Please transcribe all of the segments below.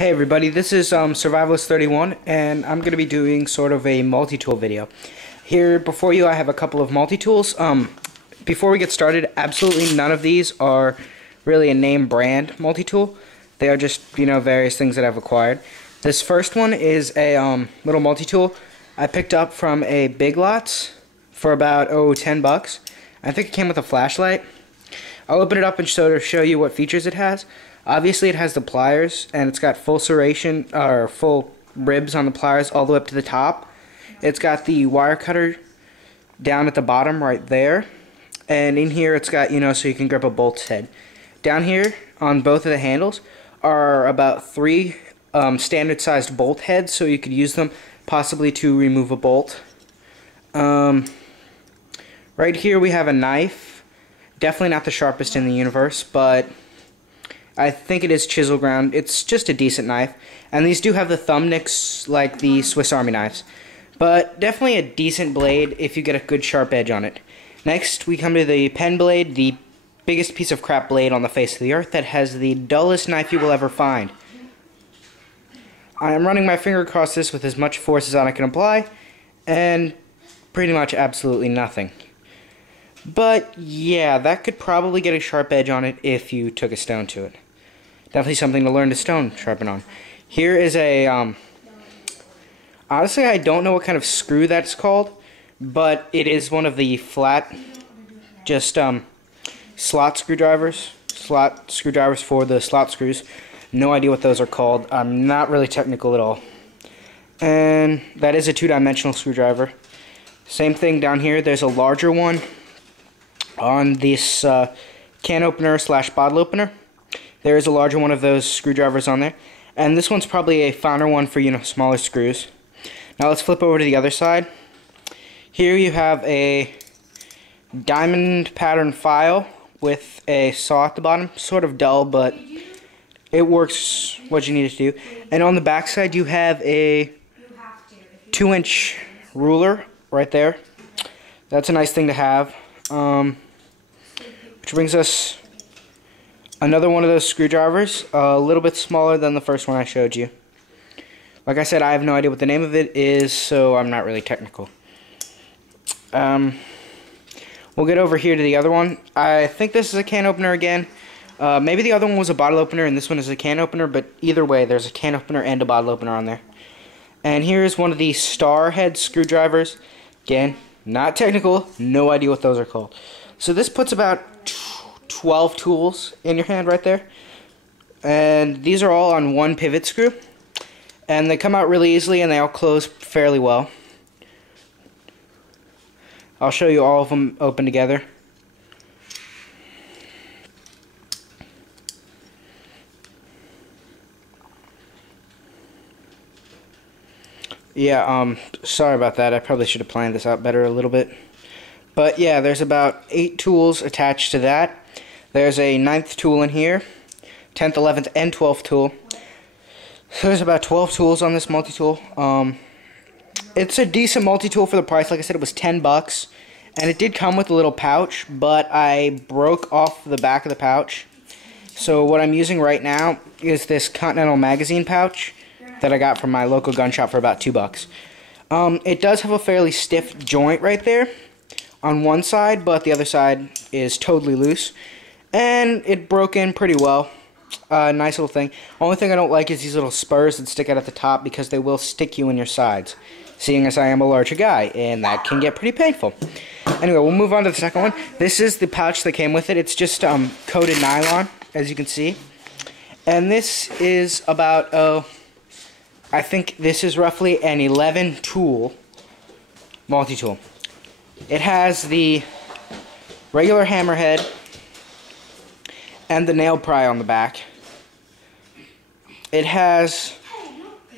Hey everybody, this is Survivalist31, and I'm going to be doing sort of a multi-tool video. Here before you I have a couple of multi-tools. Before we get started, absolutely none of these are really a name brand multi-tool. They are just, various things that I've acquired. This first one is a little multi-tool I picked up from a Big Lots for about, $10. I think it came with a flashlight. I'll open it up and sort of show you what features it has. Obviously it has the pliers, and it's got full serration, or full ribs on the pliers all the way up to the top. It's got the wire cutter down at the bottom right there. And in here it's got, so you can grip a bolt's head. Down here on both of the handles are about 3 standard sized bolt heads, so you could use them possibly to remove a bolt. Right here we have a knife. Definitely not the sharpest in the universe, but I think it is chisel ground. It's just a decent knife. And these do have the thumb nicks like the Swiss Army knives. But definitely a decent blade if you get a good sharp edge on it. Next, we come to the pen blade, the biggest piece of crap blade on the face of the earth that has the dullest knife you will ever find. I am running my finger across this with as much force as I can apply, and pretty much absolutely nothing. But yeah, that could probably get a sharp edge on it if you took a stone to it. Definitely something to learn to stone sharpen on. Here is a, honestly I don't know what kind of screw that's called, but it is one of the flat, just slot screwdrivers. Slot screwdrivers for the slot screws. No idea what those are called. I'm not really technical at all. And that is a 2-dimensional screwdriver. Same thing down here, there's a larger one on this can opener / bottle opener. There is a larger one of those screwdrivers on there, and this one's probably a finer one for smaller screws. Now let's flip over to the other side. Here you have a diamond pattern file with a saw at the bottom. Sort of dull, but it works what you need it to do. And on the back side you have a 2-inch ruler right there. That's a nice thing to have. Which brings us another one of those screwdrivers, a little bit smaller than the first one I showed you. Like I said, I have no idea what the name of it is, so I'm not really technical. We'll get over here to the other one. I think this is a can opener again. Maybe the other one was a bottle opener and this one is a can opener, but either way, there's a can opener and a bottle opener on there. And here's one of the star head screwdrivers. Again, not technical, no idea what those are called. So this puts about 12 tools in your hand right there. And these are all on one pivot screw. And they come out really easily and they all close fairly well. I'll show you all of them open together. Yeah, sorry about that. I probably should have planned this out better a little bit. But yeah, there's about 8 tools attached to that. There's a 9th tool in here, 10th, 11th, and 12th tool. So there's about 12 tools on this multi-tool. It's a decent multi-tool for the price. Like I said, it was $10. And it did come with a little pouch, but I broke off the back of the pouch. So what I'm using right now is this Continental magazine pouch that I got from my local gun shop for about $2. It does have a fairly stiff joint right there on one side, but the other side is totally loose. And it broke in pretty well. Nice little thing. Only thing I don't like is these little spurs that stick out at the top because they will stick you in your sides. Seeing as I am a larger guy, and that can get pretty painful. Anyway, we'll move on to the second one. This is the pouch that came with it. It's just coated nylon, as you can see. And this is about, I think this is roughly an 11 tool multi-tool. It has the regular hammerhead and the nail pry on the back. It has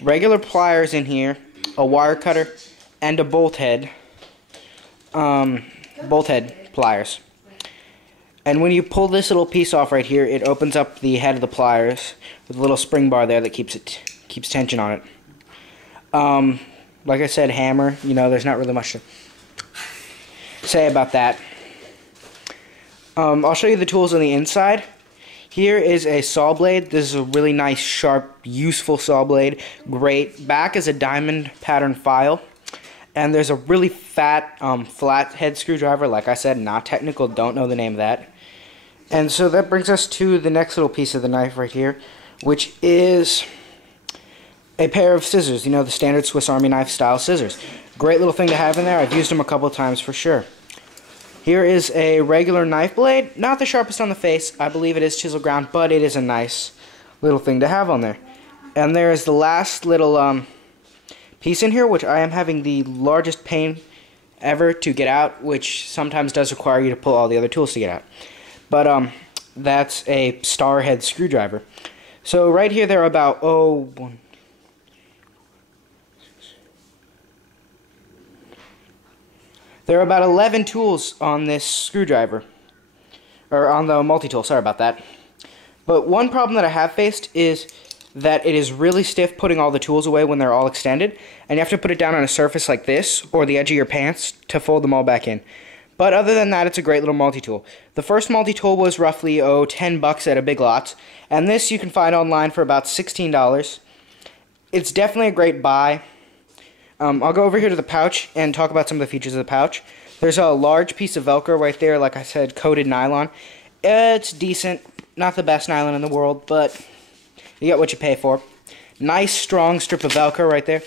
regular pliers in here, a wire cutter, and a bolt head pliers. And when you pull this little piece off right here, it opens up the head of the pliers with a little spring bar there that keeps tension on it. Like I said, hammer, there's not really much to say about that. I'll show you the tools on the inside. Here is a saw blade. This is a really nice, sharp, useful saw blade. Great. Back is a diamond pattern file. And there's a really fat, flat head screwdriver. Like I said, not technical, don't know the name of that. And so that brings us to the next little piece of the knife right here, which is a pair of scissors. You know, the standard Swiss Army knife style scissors. Great little thing to have in there. I've used them a couple of times for sure. Here is a regular knife blade. Not the sharpest on the face. I believe it is chisel ground, but it is a nice little thing to have on there. And there is the last little piece in here, which I am having the largest pain ever to get out, which sometimes does require you to pull all the other tools to get out. But that's a star head screwdriver. So right here there are about there are about 11 tools on this screwdriver, or on the multi-tool, sorry about that. But one problem that I have faced is that it is really stiff putting all the tools away when they're all extended, and you have to put it down on a surface like this, or the edge of your pants, to fold them all back in. But other than that, it's a great little multi-tool. The first multi-tool was roughly, $10 at a Big Lots, and this you can find online for about $16. It's definitely a great buy. I'll go over here to the pouch and talk about some of the features of the pouch. There's a large piece of Velcro right there, like I said, coated nylon. It's decent, not the best nylon in the world, but you get what you pay for. Nice, strong strip of Velcro right there.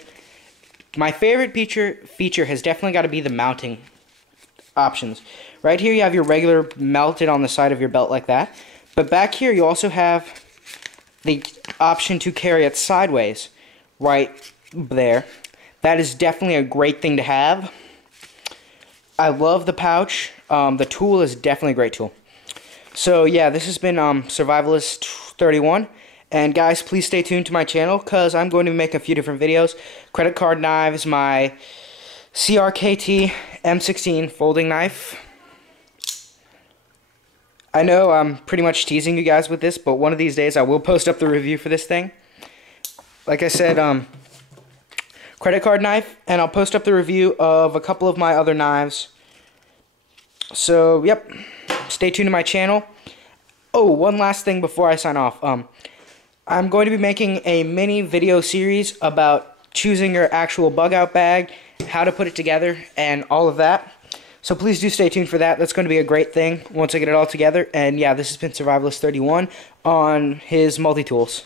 My favorite feature has definitely got to be the mounting options. Right here you have your regular mounted on the side of your belt like that. But back here you also have the option to carry it sideways right there. That is definitely a great thing to have. I love the pouch. The tool is definitely a great tool. So yeah, this has been Survivalist 31. And guys, please stay tuned to my channel because I'm going to be making a few different videos. Credit card knives, my CRKT M16 folding knife. I know I'm pretty much teasing you guys with this, but one of these days I will post up the review for this thing. Like I said, credit card knife, and I'll post up the review of a couple of my other knives. So, yep, stay tuned to my channel. Oh, one last thing before I sign off. I'm going to be making a mini video series about choosing your actual bug out bag, how to put it together, and all of that. So please do stay tuned for that. That's going to be a great thing once I get it all together. And yeah, this has been Survivalist 31 on his multi-tools.